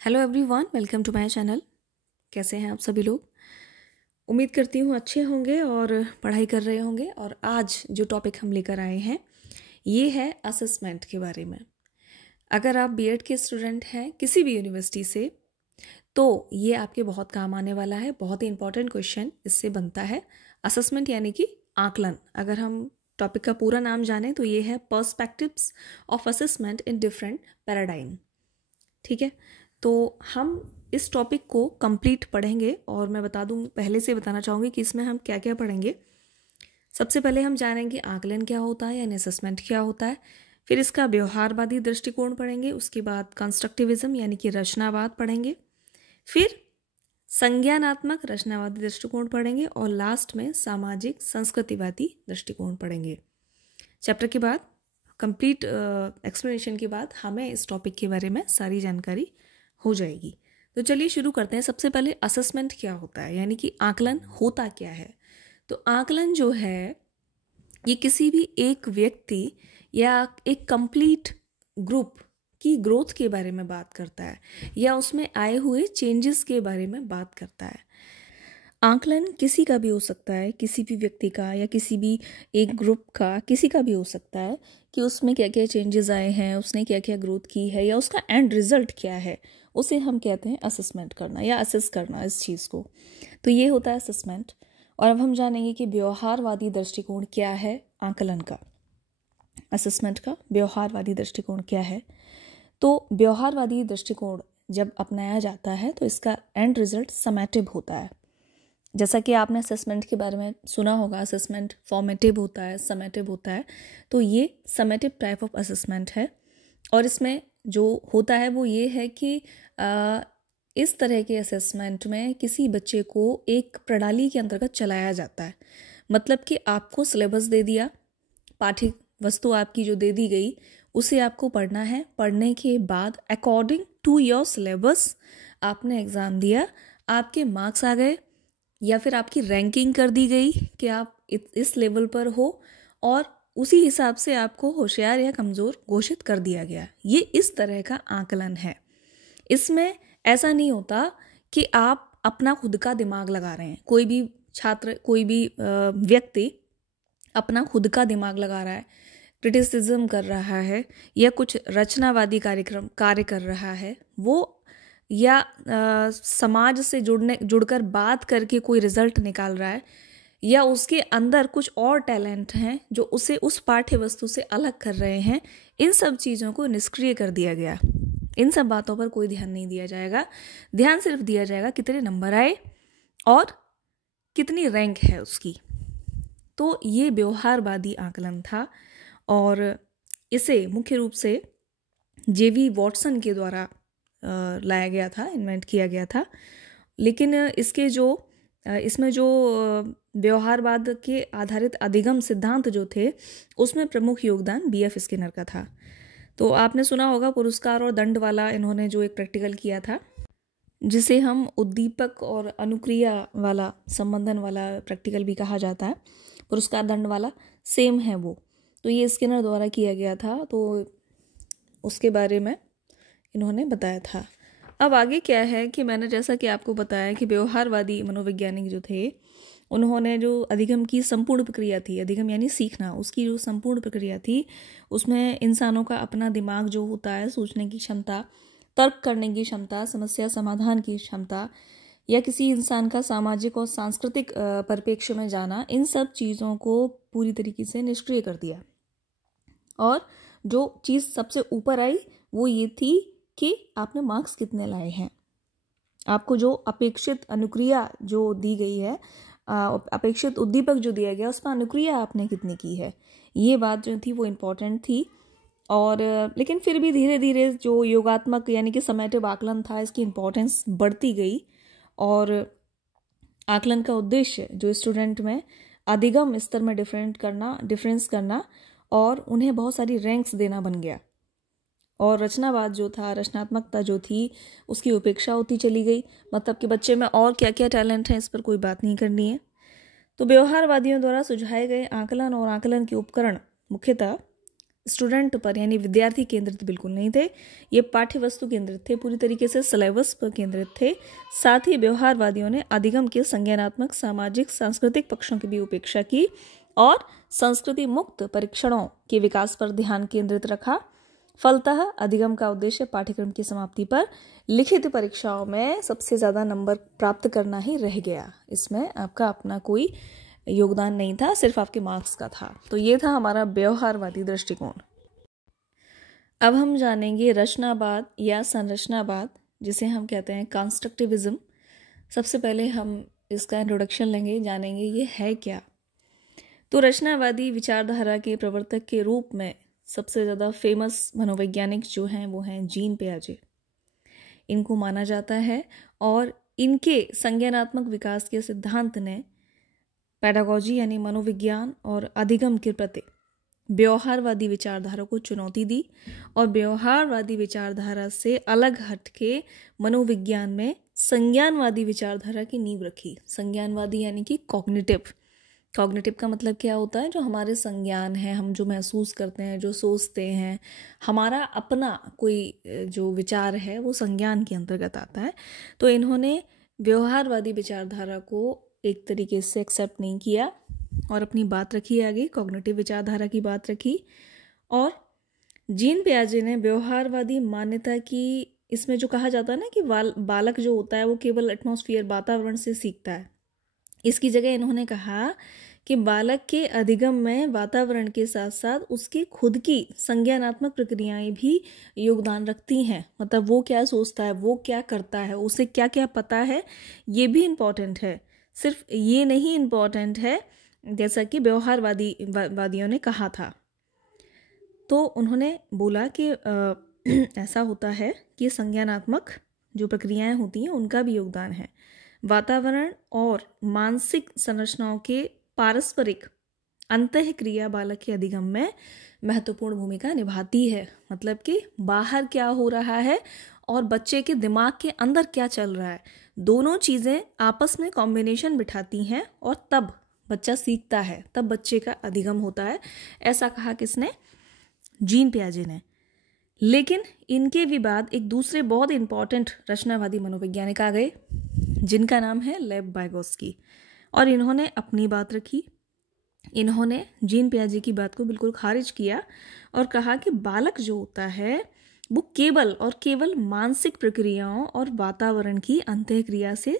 Hello everyone, welcome to my channel. कैसे हैं आप सभी लोग? उम्मीद करती हूँ अच्छे होंगे और पढ़ाई कर रहे होंगे। और आज जो टॉपिक हम लेकर आए हैं ये है असेसमेंट के बारे में। अगर आप बीएड के स्टूडेंट हैं किसी भी यूनिवर्सिटी से तो ये आपके बहुत काम आने वाला है। बहुत ही इंपॉर्टेंट क्वेश्चन इससे बनता है। असेसमेंट यानी कि आकलन। अगर हम टॉपिक का पूरा नाम जानें तो ये है perspectives of assessment in different paradigm. ठीक है, तो हम इस टॉपिक को कंप्लीट पढ़ेंगे और मैं बता दूं, पहले से बताना चाहूँगी कि इसमें हम क्या क्या पढ़ेंगे। सबसे पहले हम जानेंगे आकलन क्या होता है यानी असेसमेंट क्या होता है। फिर इसका व्यवहारवादी दृष्टिकोण पढ़ेंगे। उसके बाद कंस्ट्रक्टिविज्म यानी कि रचनावाद पढ़ेंगे। फिर संज्ञानात्मक रचनावादी दृष्टिकोण पढ़ेंगे और लास्ट में सामाजिक संस्कृतिवादी दृष्टिकोण पढ़ेंगे। चैप्टर के बाद कंप्लीट एक्सप्लेनेशन के बाद हमें इस टॉपिक के बारे में सारी जानकारी हो जाएगी। तो चलिए शुरू करते हैं। सबसे पहले असेसमेंट क्या होता है यानी कि आकलन होता क्या है। तो आकलन जो है ये किसी भी एक व्यक्ति या एक कंप्लीट ग्रुप की ग्रोथ के बारे में बात करता है या उसमें आए हुए चेंजेस के बारे में बात करता है। आकलन किसी का भी हो सकता है, किसी भी व्यक्ति का या किसी भी एक ग्रुप का, किसी का भी हो सकता है कि उसमें क्या क्या चेंजेस आए हैं, उसने क्या क्या ग्रोथ की है या उसका एंड रिजल्ट क्या है, उसे हम कहते हैं असेसमेंट करना या असेस करना इस चीज़ को। तो ये होता है असेसमेंट। और अब हम जानेंगे कि व्यवहारवादी दृष्टिकोण क्या है आकलन का। असेसमेंट का व्यवहारवादी दृष्टिकोण क्या है। तो व्यवहारवादी दृष्टिकोण जब अपनाया जाता है तो इसका एंड रिजल्ट समेटिव होता है। जैसा कि आपने असेसमेंट के बारे में सुना होगा, असेसमेंट फॉर्मेटिव होता है, समेटिव होता है। तो ये समेटिव टाइप ऑफ असेसमेंट है। और इसमें जो होता है वो ये है कि इस तरह के असेसमेंट में किसी बच्चे को एक प्रणाली के अंतर्गत चलाया जाता है। मतलब कि आपको सिलेबस दे दिया, पाठ्य वस्तु आपकी जो दे दी गई उसे आपको पढ़ना है। पढ़ने के बाद अकॉर्डिंग टू योर सिलेबस आपने एग्ज़ाम दिया, आपके मार्क्स आ गए या फिर आपकी रैंकिंग कर दी गई कि आप इस लेवल पर हो और उसी हिसाब से आपको होशियार या कमज़ोर घोषित कर दिया गया। ये इस तरह का आकलन है। इसमें ऐसा नहीं होता कि आप अपना खुद का दिमाग लगा रहे हैं। कोई भी छात्र, कोई भी व्यक्ति अपना खुद का दिमाग लगा रहा है, क्रिटिसिज्म कर रहा है या कुछ रचनावादी कार्य कर रहा है, वो या समाज से जुड़कर बात करके कोई रिजल्ट निकाल रहा है या उसके अंदर कुछ और टैलेंट हैं जो उसे उस पाठ्य वस्तु से अलग कर रहे हैं, इन सब चीज़ों को निष्क्रिय कर दिया गया। इन सब बातों पर कोई ध्यान नहीं दिया जाएगा। ध्यान सिर्फ दिया जाएगा कितने नंबर आए और कितनी रैंक है उसकी। तो ये व्यवहारवादी आकलन था और इसे मुख्य रूप से जेवी वॉटसन के द्वारा लाया गया था, इन्वेंट किया गया था। लेकिन इसमें जो व्यवहारवाद के आधारित अधिगम सिद्धांत जो थे उसमें प्रमुख योगदान बीएफ स्किनर का था। तो आपने सुना होगा पुरस्कार और दंड वाला इन्होंने जो एक प्रैक्टिकल किया था, जिसे हम उद्दीपक और अनुक्रिया वाला, संबंधन वाला प्रैक्टिकल भी कहा जाता है। पुरस्कार दंड वाला सेम है वो। तो ये स्किनर द्वारा किया गया था, तो उसके बारे में इन्होंने बताया था। अब आगे क्या है कि मैंने जैसा कि आपको बताया कि व्यवहारवादी मनोवैज्ञानिक जो थे उन्होंने जो अधिगम की संपूर्ण प्रक्रिया थी, अधिगम यानी सीखना, उसकी जो संपूर्ण प्रक्रिया थी उसमें इंसानों का अपना दिमाग जो होता है, सोचने की क्षमता, तर्क करने की क्षमता, समस्या समाधान की क्षमता या किसी इंसान का सामाजिक और सांस्कृतिक परिप्रेक्ष्य में जाना, इन सब चीज़ों को पूरी तरीके से निष्क्रिय कर दिया। और जो चीज़ सबसे ऊपर आई वो ये थी कि आपने मार्क्स कितने लाए हैं। आपको जो अपेक्षित अनुक्रिया जो दी गई है, अपेक्षित उद्दीपक जो दिया गया, उस पर अनुक्रिया आपने कितनी की है, ये बात जो थी वो इम्पोर्टेंट थी। और लेकिन फिर भी धीरे धीरे जो योगात्मक यानी कि समेटिव आकलन था, इसकी इम्पोर्टेंस बढ़ती गई और आकलन का उद्देश्य जो स्टूडेंट में अधिगम स्तर में डिफरेंस करना और उन्हें बहुत सारी रैंक्स देना बन गया। और रचनावाद जो था, रचनात्मकता जो थी, उसकी उपेक्षा होती चली गई। मतलब कि बच्चे में और क्या क्या टैलेंट है इस पर कोई बात नहीं करनी है। तो व्यवहारवादियों द्वारा सुझाए गए आकलन और आकलन के उपकरण मुख्यतः स्टूडेंट पर यानी विद्यार्थी केंद्रित बिल्कुल नहीं थे। ये पाठ्य वस्तु केंद्रित थे, पूरी तरीके से सिलेबस पर केंद्रित थे। साथ ही व्यवहारवादियों ने अधिगम के संज्ञानात्मक, सामाजिक, सांस्कृतिक पक्षों की भी उपेक्षा की और संस्कृति मुक्त परीक्षणों के विकास पर ध्यान केंद्रित रखा। फलतः अधिगम का उद्देश्य पाठ्यक्रम की समाप्ति पर लिखित परीक्षाओं में सबसे ज़्यादा नंबर प्राप्त करना ही रह गया। इसमें आपका अपना कोई योगदान नहीं था, सिर्फ आपके मार्क्स का था। तो ये था हमारा व्यवहारवादी दृष्टिकोण। अब हम जानेंगे रचनावाद या संरचनावाद, जिसे हम कहते हैं कंस्ट्रक्टिविज्म। सबसे पहले हम इसका इंट्रोडक्शन लेंगे, जानेंगे ये है क्या। तो रचनावादी विचारधारा के प्रवर्तक के रूप में सबसे ज़्यादा फेमस मनोवैज्ञानिक जो हैं वो हैं जीन पियाजे। इनको माना जाता है और इनके संज्ञानात्मक विकास के सिद्धांत ने पेडागोजी यानी मनोविज्ञान और अधिगम के प्रति व्यवहारवादी विचारधारा को चुनौती दी और व्यवहारवादी विचारधारा से अलग हटके मनोविज्ञान में संज्ञानवादी विचारधारा की नींव रखी। संज्ञानवादी यानी कि कॉग्निटिव का मतलब क्या होता है, जो हमारे संज्ञान है, हम जो महसूस करते हैं, जो सोचते हैं, हमारा अपना कोई जो विचार है वो संज्ञान के अंतर्गत आता है। तो इन्होंने व्यवहारवादी विचारधारा को एक तरीके से एक्सेप्ट नहीं किया और अपनी बात रखी आगे, कॉग्निटिव विचारधारा की बात रखी। और जीन पियाजे ने व्यवहारवादी मान्यता की, इसमें जो कहा जाता है ना कि बालक जो होता है वो केवल एटमॉस्फेयर, वातावरण से सीखता है, इसकी जगह इन्होंने कहा कि बालक के अधिगम में वातावरण के साथ साथ उसकी खुद की संज्ञानात्मक प्रक्रियाएं भी योगदान रखती हैं। मतलब वो क्या सोचता है, वो क्या करता है, उसे क्या क्या पता है, ये भी इम्पॉर्टेंट है। सिर्फ ये नहीं इम्पॉर्टेंट है जैसा कि व्यवहारवादियों ने कहा था। तो उन्होंने बोला कि ऐसा होता है कि संज्ञानात्मक जो प्रक्रियाएं होती हैं उनका भी योगदान है। वातावरण और मानसिक संरचनाओं के पारस्परिक अंतःक्रिया बालक के अधिगम में महत्वपूर्ण भूमिका निभाती है। मतलब कि बाहर क्या हो रहा है और बच्चे के दिमाग के अंदर क्या चल रहा है, दोनों चीज़ें आपस में कॉम्बिनेशन बिठाती हैं और तब बच्चा सीखता है, तब बच्चे का अधिगम होता है। ऐसा कहा किसने? जीन पियाजे ने। लेकिन इनके विवाद एक दूसरे बहुत इंपॉर्टेंट रचनावादी मनोवैज्ञानिक आ गए, जिनका नाम है लेव वाइगोत्स्की, और इन्होंने अपनी बात रखी। इन्होंने जीन पियाजे की बात को बिल्कुल खारिज किया और कहा कि बालक जो होता है वो केवल और केवल मानसिक प्रक्रियाओं और वातावरण की अंतःक्रिया से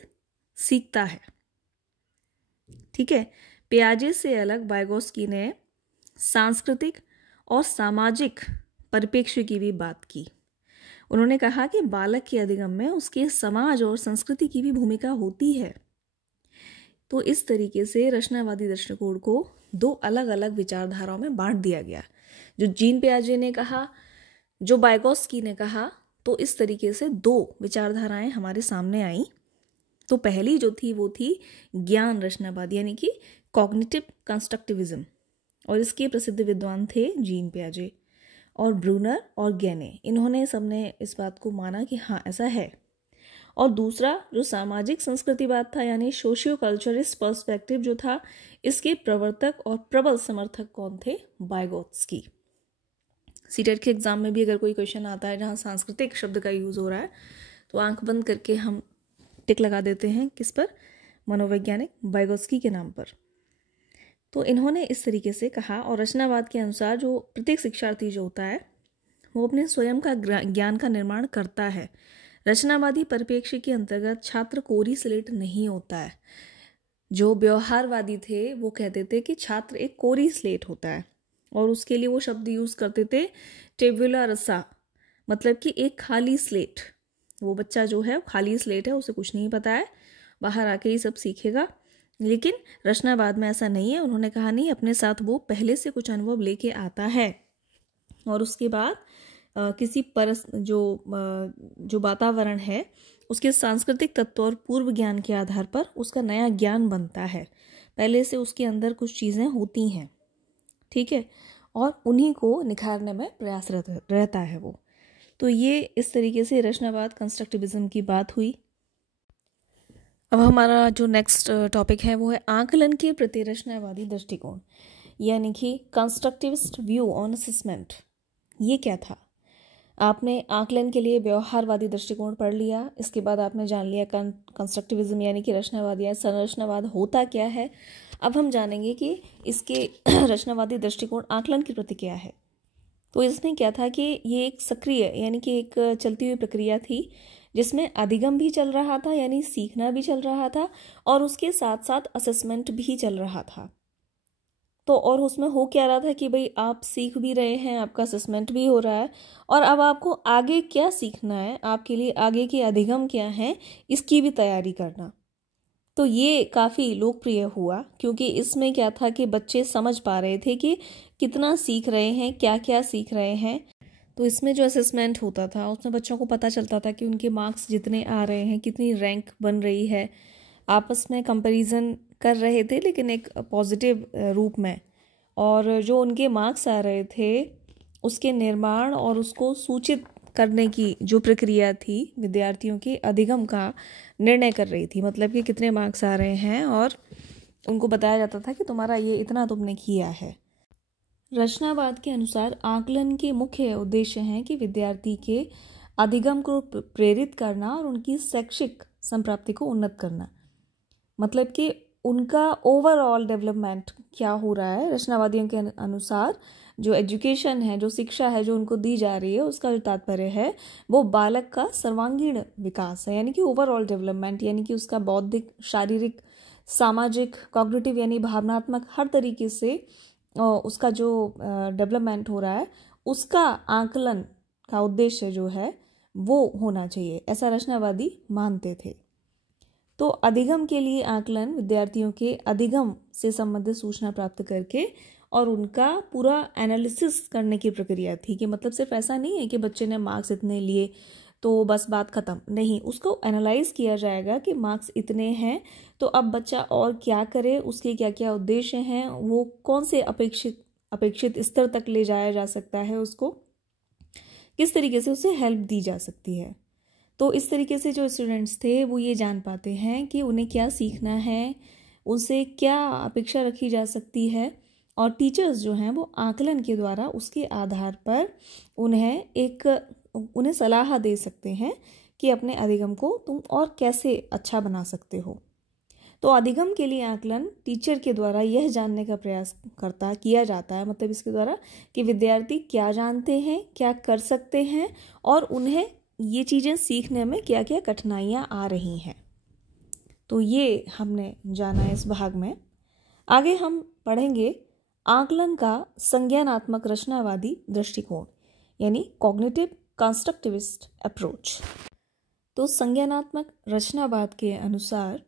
सीखता है। ठीक है। पियाजे से अलग वाइगोत्स्की ने सांस्कृतिक और सामाजिक परिप्रेक्ष्य की भी बात की। उन्होंने कहा कि बालक के अधिगम में उसके समाज और संस्कृति की भी भूमिका होती है। तो इस तरीके से रचनावादी दृष्टिकोण को दो अलग अलग विचारधाराओं में बांट दिया गया, जो जीन पियाजे ने कहा, जो वाइगोत्स्की ने कहा। तो इस तरीके से दो विचारधाराएं हमारे सामने आई। तो पहली जो थी वो थी ज्ञान रचनावाद यानी कि कॉग्निटिव कंस्ट्रक्टिविज्म, और इसके प्रसिद्ध विद्वान थे जीन पियाजे और ब्रूनर और गैने। इन्होंने सबने इस बात को माना कि हाँ ऐसा है। और दूसरा जो सामाजिक संस्कृतिवाद था यानी सोशियो कल्चरिस्ट पर्सपेक्टिव जो था, इसके प्रवर्तक और प्रबल समर्थक कौन थे? वाइगोत्स्की। सीटेट के एग्जाम में भी अगर कोई क्वेश्चन आता है जहाँ सांस्कृतिक शब्द का यूज़ हो रहा है तो आंख बंद करके हम टिक लगा देते हैं, किस पर? मनोवैज्ञानिक वाइगोत्स्की के नाम पर। तो इन्होंने इस तरीके से कहा। और रचनावाद के अनुसार जो प्रत्येक शिक्षार्थी जो होता है वो अपने स्वयं का ज्ञान का निर्माण करता है। रचनावादी परिप्रेक्ष्य के अंतर्गत छात्र कोरी स्लेट नहीं होता है। जो व्यवहारवादी थे वो कहते थे कि छात्र एक कोरी स्लेट होता है, और उसके लिए वो शब्द यूज़ करते थे टेबुला रसा, मतलब कि एक खाली स्लेट। वो बच्चा जो है खाली स्लेट है, उसे कुछ नहीं पता है, बाहर आके ही सब सीखेगा। लेकिन रचनावाद में ऐसा नहीं है। उन्होंने कहा नहीं, अपने साथ वो पहले से कुछ अनुभव लेके आता है और उसके बाद किसी जो वातावरण है उसके सांस्कृतिक तत्व और पूर्व ज्ञान के आधार पर उसका नया ज्ञान बनता है। पहले से उसके अंदर कुछ चीज़ें होती हैं, ठीक है, और उन्हीं को निखारने में प्रयासरत रहता है वो। तो ये इस तरीके से रचनावाद कंस्ट्रक्टिविज्म की बात हुई। अब हमारा जो नेक्स्ट टॉपिक है वो है आकलन के प्रति रचनावादी दृष्टिकोण। यानी कि कंस्ट्रक्टिविस्ट व्यू ऑन असेसमेंट। ये क्या था? आपने आकलन के लिए व्यवहारवादी दृष्टिकोण पढ़ लिया, इसके बाद आपने जान लिया कंस्ट्रक्टिविज्म यानी कि रचनावाद या संरचनावाद होता क्या है। अब हम जानेंगे कि इसके रचनावादी दृष्टिकोण आकलन के प्रति क्या है। तो इसमें क्या था कि ये एक सक्रिय यानी कि एक चलती हुई प्रक्रिया थी जिसमें अधिगम भी चल रहा था यानी सीखना भी चल रहा था और उसके साथ साथ असेसमेंट भी चल रहा था। तो और उसमें हो क्या रहा था कि भाई आप सीख भी रहे हैं, आपका असेसमेंट भी हो रहा है और अब आपको आगे क्या सीखना है, आपके लिए आगे के अधिगम क्या हैं, इसकी भी तैयारी करना। तो ये काफ़ी लोकप्रिय हुआ क्योंकि इसमें क्या था कि बच्चे समझ पा रहे थे कि कितना सीख रहे हैं, क्या क्या सीख रहे हैं। तो इसमें जो असेसमेंट होता था उसमें बच्चों को पता चलता था कि उनके मार्क्स जितने आ रहे हैं, कितनी रैंक बन रही है, आपस में कंपैरिजन कर रहे थे लेकिन एक पॉजिटिव रूप में। और जो उनके मार्क्स आ रहे थे उसके निर्माण और उसको सूचित करने की जो प्रक्रिया थी विद्यार्थियों के अधिगम का निर्णय कर रही थी। मतलब कि कितने मार्क्स आ रहे हैं और उनको बताया जाता था कि तुम्हारा ये इतना तुमने किया है। रचनावाद के अनुसार आकलन के मुख्य उद्देश्य हैं कि विद्यार्थी के अधिगम को प्रेरित करना और उनकी शैक्षिक संप्राप्ति को उन्नत करना। मतलब कि उनका ओवरऑल डेवलपमेंट क्या हो रहा है। रचनावादियों के अनुसार जो एजुकेशन है, जो शिक्षा है जो उनको दी जा रही है, उसका जो तात्पर्य है वो बालक का सर्वांगीण विकास है यानी कि ओवरऑल डेवलपमेंट, यानी कि उसका बौद्धिक, शारीरिक, सामाजिक, कॉग्निटिव यानी भावनात्मक हर तरीके से उसका जो डेवलपमेंट हो रहा है उसका आकलन का उद्देश्य जो है वो होना चाहिए, ऐसा रचनावादी मानते थे। तो अधिगम के लिए आकलन विद्यार्थियों के अधिगम से संबंधित सूचना प्राप्त करके और उनका पूरा एनालिसिस करने की प्रक्रिया थी। कि मतलब सिर्फ ऐसा नहीं है कि बच्चे ने मार्क्स इतने लिए तो बस बात खत्म, नहीं, उसको एनालाइज किया जाएगा कि मार्क्स इतने हैं तो अब बच्चा और क्या करे, उसके क्या क्या उद्देश्य हैं, वो कौन से अपेक्षित स्तर तक ले जाया जा सकता है, उसको किस तरीके से उसे हेल्प दी जा सकती है। तो इस तरीके से जो स्टूडेंट्स थे वो ये जान पाते हैं कि उन्हें क्या सीखना है, उनसे क्या अपेक्षा रखी जा सकती है और टीचर्स जो हैं वो आकलन के द्वारा उसके आधार पर उन्हें सलाह दे सकते हैं कि अपने अधिगम को तुम और कैसे अच्छा बना सकते हो। तो अधिगम के लिए आकलन टीचर के द्वारा यह जानने का प्रयास किया जाता है, मतलब इसके द्वारा कि विद्यार्थी क्या जानते हैं, क्या कर सकते हैं और उन्हें ये चीज़ें सीखने में क्या क्या कठिनाइयाँ आ रही हैं। तो ये हमने जाना इस भाग में। आगे हम पढ़ेंगे आकलन का संज्ञानात्मक रचनावादी दृष्टिकोण यानी कॉग्निटिव कंस्ट्रक्टिविस्ट अप्रोच। तो संज्ञानात्मक रचनावाद के अनुसार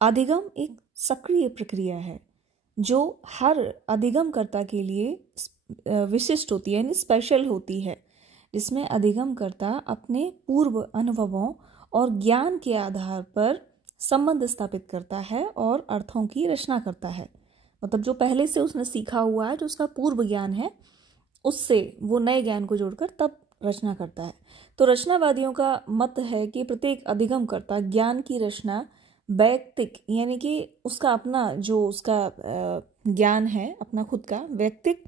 अधिगम एक सक्रिय प्रक्रिया है जो हर अधिगमकर्ता के लिए विशिष्ट होती है यानी स्पेशल होती है, जिसमें अधिगमकर्ता अपने पूर्व अनुभवों और ज्ञान के आधार पर संबंध स्थापित करता है और अर्थों की रचना करता है। मतलब जो पहले से उसने सीखा हुआ है, जो उसका पूर्व ज्ञान है, उससे वो नए ज्ञान को जोड़कर तब रचना करता है। तो रचनावादियों का मत है कि प्रत्येक अधिगमकर्ता ज्ञान की रचना वैयक्तिक यानी कि उसका अपना जो उसका ज्ञान है, अपना खुद का वैयक्तिक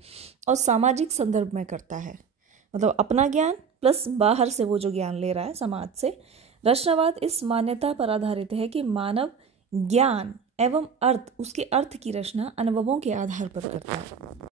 और सामाजिक संदर्भ में करता है। मतलब अपना ज्ञान प्लस बाहर से वो जो ज्ञान ले रहा है समाज से। रचनावाद इस मान्यता पर आधारित है कि मानव ज्ञान एवं अर्थ, उसके अर्थ की रचना अनुभवों के आधार पर करता है।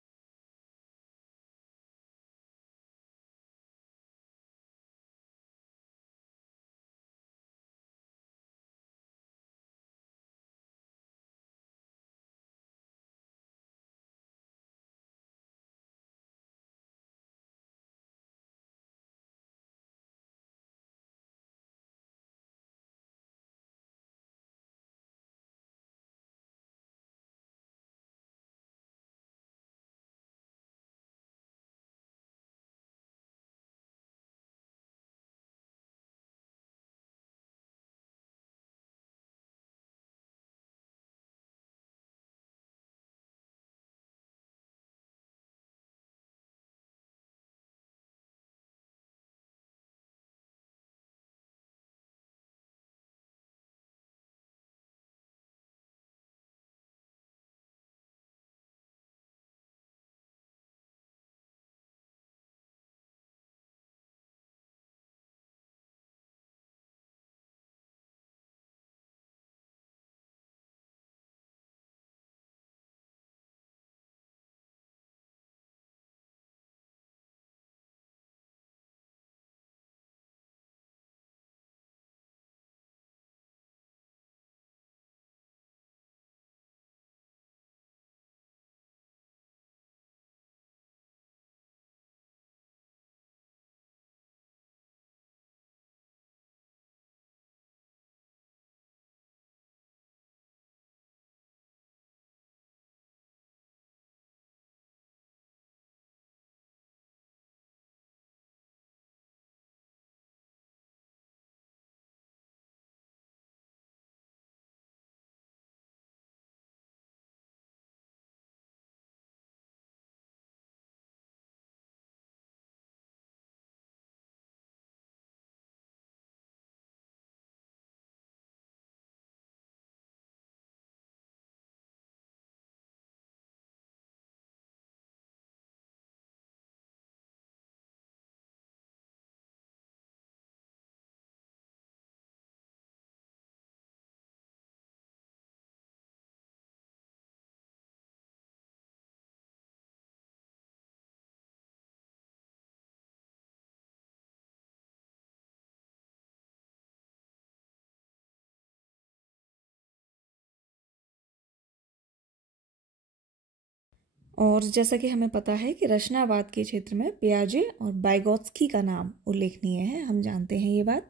और जैसा कि हमें पता है कि रचनावाद के क्षेत्र में पियाजे और वाइगोत्स्की का नाम उल्लेखनीय है, हम जानते हैं ये बात।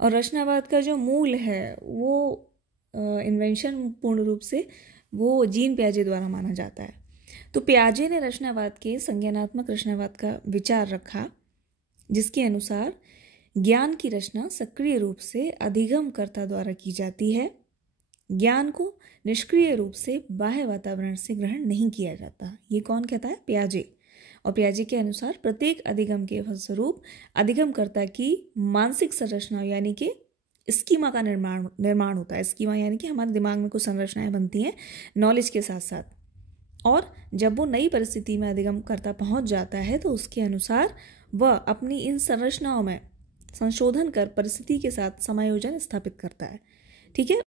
और रचनावाद का जो मूल है वो इन्वेंशन पूर्ण रूप से वो जीन पियाजे द्वारा माना जाता है। तो पियाजे ने रचनावाद के संज्ञानात्मक रचनावाद का विचार रखा, जिसके अनुसार ज्ञान की रचना सक्रिय रूप से अधिगमकर्ता द्वारा की जाती है। ज्ञान को निष्क्रिय रूप से बाह्य वातावरण से ग्रहण नहीं किया जाता। ये कौन कहता है? पियाजे। और पियाजे के अनुसार प्रत्येक अधिगम के फलस्वरूप अधिगमकर्ता की मानसिक संरचना यानी कि स्कीमा का निर्माण होता है। स्कीमा यानी कि हमारे दिमाग में कुछ संरचनाएं बनती हैं नॉलेज के साथ साथ, और जब वो नई परिस्थिति में अधिगमकर्ता पहुंच जाता है तो उसके अनुसार वह अपनी इन संरचनाओं में संशोधन कर परिस्थिति के साथ समायोजन स्थापित करता है। ठीक है।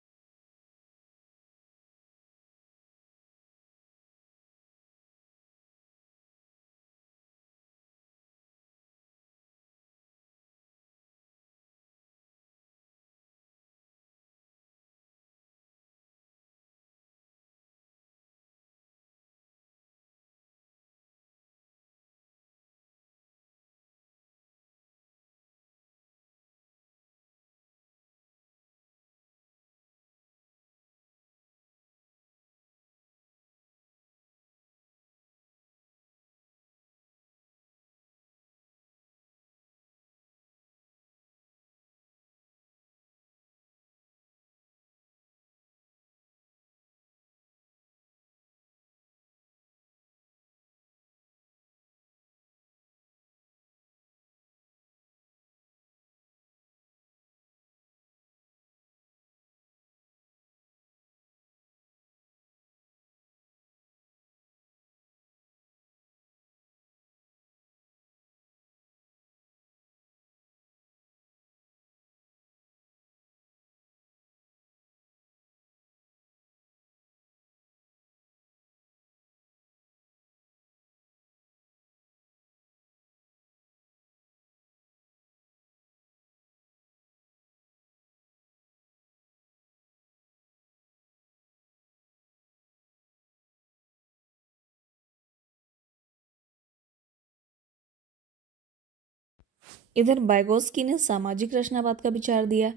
इधर वाइगोत्स्की ने सामाजिक रचनावाद का विचार दिया,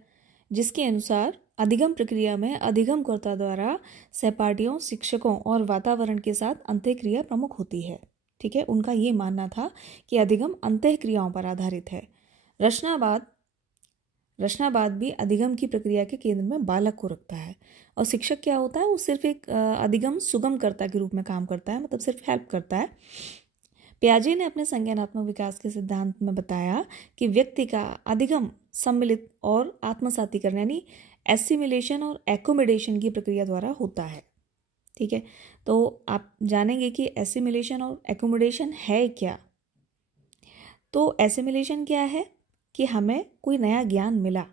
जिसके अनुसार अधिगम प्रक्रिया में अधिगमकर्ता द्वारा सहपाठियों, शिक्षकों और वातावरण के साथ अंतःक्रिया प्रमुख होती है। ठीक है। उनका ये मानना था कि अधिगम अंतःक्रियाओं पर आधारित है। रचनावाद भी अधिगम की प्रक्रिया के केंद्र में बालक को रखता है, और शिक्षक क्या होता है? वो सिर्फ एक अधिगम सुगमकर्ता के रूप में काम करता है, मतलब सिर्फ हेल्प करता है। पियाजे ने अपने संज्ञानात्मक विकास के सिद्धांत में बताया कि व्यक्ति का अधिगम सम्मिलित और आत्मसातीकरण यानी एसिमिलेशन और एकोमोडेशन की प्रक्रिया द्वारा होता है। ठीक है। तो आप जानेंगे कि एसिमिलेशन और एकोमोडेशन है क्या। तो एसिमिलेशन क्या है कि हमें कोई नया ज्ञान मिला,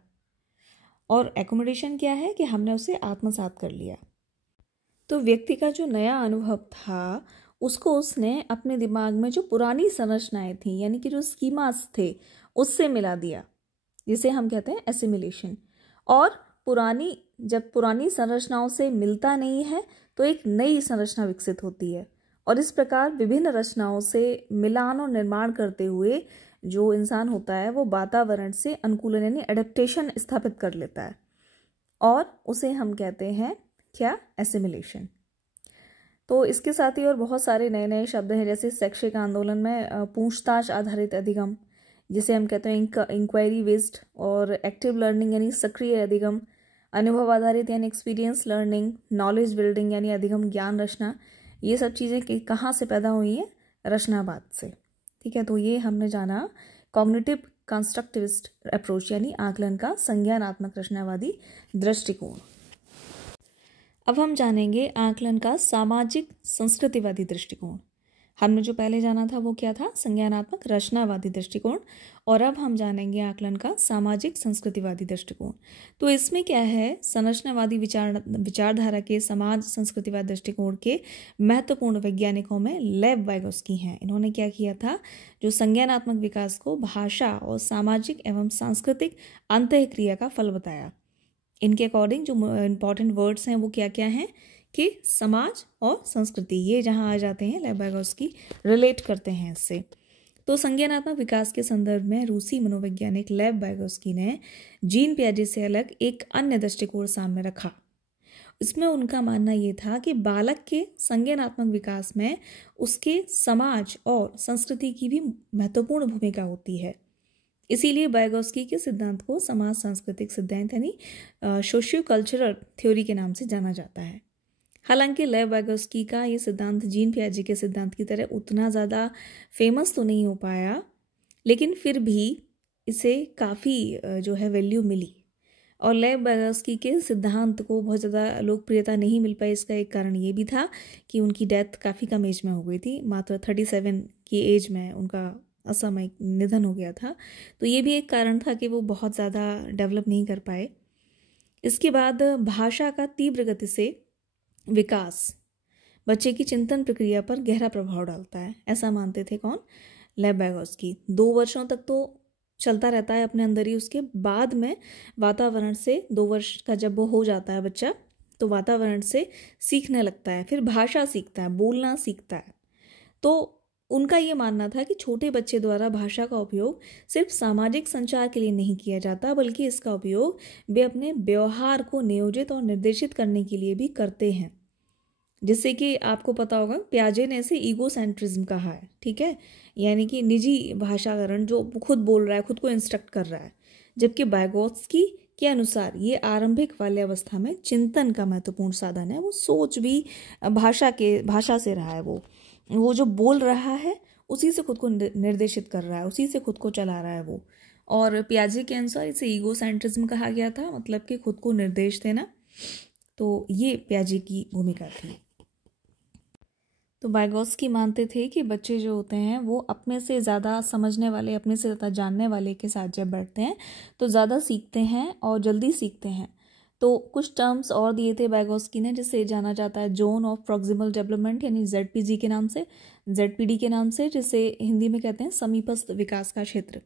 और एकोमोडेशन क्या है कि हमने उसे आत्मसात कर लिया। तो व्यक्ति का जो नया अनुभव था उसको उसने अपने दिमाग में जो पुरानी संरचनाएं थी यानी कि जो स्कीमास थे उससे मिला दिया, जिसे हम कहते हैं एसिमिलेशन। और जब पुरानी संरचनाओं से मिलता नहीं है तो एक नई संरचना विकसित होती है, और इस प्रकार विभिन्न रचनाओं से मिलान और निर्माण करते हुए जो इंसान होता है वो वातावरण से अनुकूलन यानी एडेप्टेशन स्थापित कर लेता है, और उसे हम कहते हैं क्या? एसिमिलेशन। तो इसके साथ ही और बहुत सारे नए नए शब्द हैं, जैसे शैक्षिक आंदोलन में पूछताछ आधारित अधिगम, जिसे हम कहते हैं इंक्वायरी बेस्ड, और एक्टिव लर्निंग यानी सक्रिय अधिगम, अनुभव आधारित यानी एक्सपीरियंस लर्निंग, नॉलेज बिल्डिंग यानी अधिगम ज्ञान रचना। ये सब चीज़ें कहाँ से पैदा हुई हैं? रचनावाद से। ठीक है। तो ये हमने जाना कॉग्निटिव कंस्ट्रक्टिविस्ट अप्रोच यानी आकलन का संज्ञानात्मक रचनावादी दृष्टिकोण। अब हम जानेंगे आकलन का सामाजिक संस्कृतिवादी दृष्टिकोण। हमने जो पहले जाना था वो क्या था? संज्ञानात्मक रचनावादी दृष्टिकोण। और अब हम जानेंगे आकलन का सामाजिक संस्कृतिवादी दृष्टिकोण। तो इसमें क्या है? संरचनावादी विचारधारा के समाज संस्कृतिवाद दृष्टिकोण के महत्वपूर्ण वैज्ञानिकों में लेव वाइगोत्स्की हैं। इन्होंने क्या किया था? जो संज्ञानात्मक विकास को भाषा और सामाजिक एवं सांस्कृतिक अंतःक्रिया का फल बताया। इनके अकॉर्डिंग जो इम्पॉर्टेंट वर्ड्स हैं वो क्या क्या हैं? कि समाज और संस्कृति, ये जहाँ आ जाते हैं लेव वाइगोत्स्की रिलेट करते हैं इससे। तो संज्ञानात्मक विकास के संदर्भ में रूसी मनोवैज्ञानिक लेव वाइगोत्स्की ने जीन पियाजे से अलग एक अन्य दृष्टिकोण सामने रखा। इसमें उनका मानना ये था कि बालक के संज्ञानात्मक विकास में उसके समाज और संस्कृति की भी महत्वपूर्ण भूमिका होती है। इसीलिए वाइगोत्स्की के सिद्धांत को समाज सांस्कृतिक सिद्धांत यानी सोशियो कल्चरल थ्योरी के नाम से जाना जाता है। हालांकि लेव वाइगोत्स्की का ये सिद्धांत जीन पियाजे के सिद्धांत की तरह उतना ज़्यादा फेमस तो नहीं हो पाया, लेकिन फिर भी इसे काफ़ी जो है वैल्यू मिली और लेव वाइगोत्स्की के सिद्धांत को बहुत ज़्यादा लोकप्रियता नहीं मिल पाई। इसका एक कारण ये भी था कि उनकी डेथ काफ़ी कम एज में हो गई थी, मात्र 37 की एज में उनका असामयिक निधन हो गया था। तो ये भी एक कारण था कि वो बहुत ज़्यादा डेवलप नहीं कर पाए। इसके बाद भाषा का तीव्र गति से विकास बच्चे की चिंतन प्रक्रिया पर गहरा प्रभाव डालता है, ऐसा मानते थे कौन? लेव वाइगोत्स्की। 2 वर्षों तक तो चलता रहता है अपने अंदर ही, उसके बाद में वातावरण से 2 वर्ष का जब वो हो जाता है बच्चा, तो वातावरण से सीखने लगता है, फिर भाषा सीखता है, बोलना सीखता है। तो उनका ये मानना था कि छोटे बच्चे द्वारा भाषा का उपयोग सिर्फ सामाजिक संचार के लिए नहीं किया जाता, बल्कि इसका उपयोग वे अपने व्यवहार को नियोजित और निर्देशित करने के लिए भी करते हैं। जिससे कि आपको पता होगा, पियाजे ने इसे ईगोसेंट्रिज्म कहा है, ठीक है, यानी कि निजी भाषाकरण, जो खुद बोल रहा है, खुद को इंस्ट्रक्ट कर रहा है। जबकि वाइगोत्स्की के अनुसार ये आरंभिक बाल्यावस्था में चिंतन का महत्वपूर्ण साधन है। वो सोच भी भाषा से रहा है, वो जो बोल रहा है उसी से खुद को निर्देशित कर रहा है, उसी से खुद को चला रहा है वो। और पियाजे के अनुसार इसे ईगोसेंट्रिज्म कहा गया था, मतलब कि खुद को निर्देश देना। तो ये पियाजे की भूमिका थी। तो वाइगोत्स्की मानते थे कि बच्चे जो होते हैं वो अपने से ज़्यादा समझने वाले, अपने से ज़्यादा जानने वाले के साथ जब बैठते हैं तो ज़्यादा सीखते हैं और जल्दी सीखते हैं। तो कुछ टर्म्स और दिए थे वाइगोत्स्की ने, जिसे जाना जाता है जोन ऑफ प्रॉक्सिमल डेवलपमेंट यानी ZPG के नाम से, ZPD के नाम से, जिसे हिंदी में कहते हैं समीपस्थ विकास का क्षेत्र।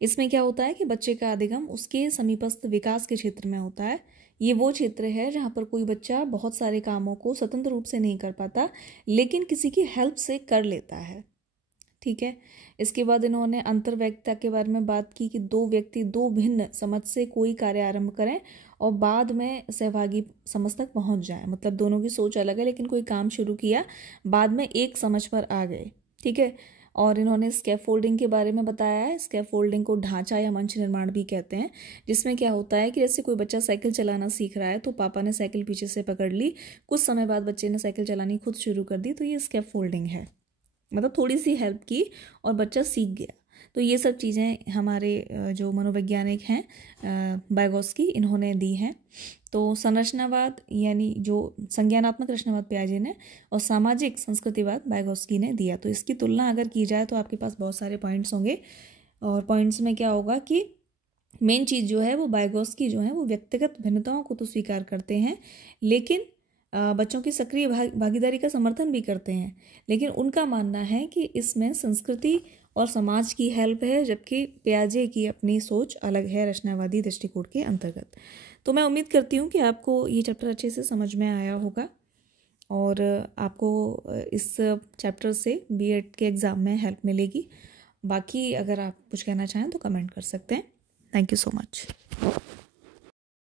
इसमें क्या होता है कि बच्चे का अधिगम उसके समीपस्थ विकास के क्षेत्र में होता है। ये वो क्षेत्र है जहाँ पर कोई बच्चा बहुत सारे कामों को स्वतंत्र रूप से नहीं कर पाता, लेकिन किसी की हेल्प से कर लेता है, ठीक है। इसके बाद इन्होंने अंतर्वैयक्तिकता के बारे में बात की कि 2 व्यक्ति 2 भिन्न समझ से कोई कार्य आरंभ करें और बाद में सहभागी समझ तक पहुंच जाएं। मतलब दोनों की सोच अलग है, लेकिन कोई काम शुरू किया, बाद में एक समझ पर आ गए, ठीक है। और इन्होंने स्कैफोल्डिंग के बारे में बताया है। स्कैफोल्डिंग को ढांचा या मंच निर्माण भी कहते हैं, जिसमें क्या होता है कि जैसे कोई बच्चा साइकिल चलाना सीख रहा है, तो पापा ने साइकिल पीछे से पकड़ ली, कुछ समय बाद बच्चे ने साइकिल चलानी खुद शुरू कर दी, तो ये स्कैफोल्डिंग है। मतलब थोड़ी सी हेल्प की और बच्चा सीख गया। तो ये सब चीज़ें हमारे जो मनोवैज्ञानिक हैं वाइगोत्स्की, इन्होंने दी हैं। तो संरचनावाद यानी जो संज्ञानात्मक रचनावाद पियाजे ने और सामाजिक संस्कृतिवाद वाइगोत्स्की ने दिया। तो इसकी तुलना अगर की जाए तो आपके पास बहुत सारे पॉइंट्स होंगे, और पॉइंट्स में क्या होगा कि मेन चीज़ जो है वो वाइगोत्स्की जो है वो व्यक्तिगत भिन्नताओं को तो स्वीकार करते हैं, लेकिन बच्चों की सक्रिय भागीदारी का समर्थन भी करते हैं। लेकिन उनका मानना है कि इसमें संस्कृति और समाज की हेल्प है, जबकि पियाजे की अपनी सोच अलग है रचनावादी दृष्टिकोण के अंतर्गत। तो मैं उम्मीद करती हूँ कि आपको ये चैप्टर अच्छे से समझ में आया होगा और आपको इस चैप्टर से B.Ed के एग्ज़ाम में हेल्प मिलेगी। बाकी अगर आप कुछ कहना चाहें तो कमेंट कर सकते हैं। Thank you so much.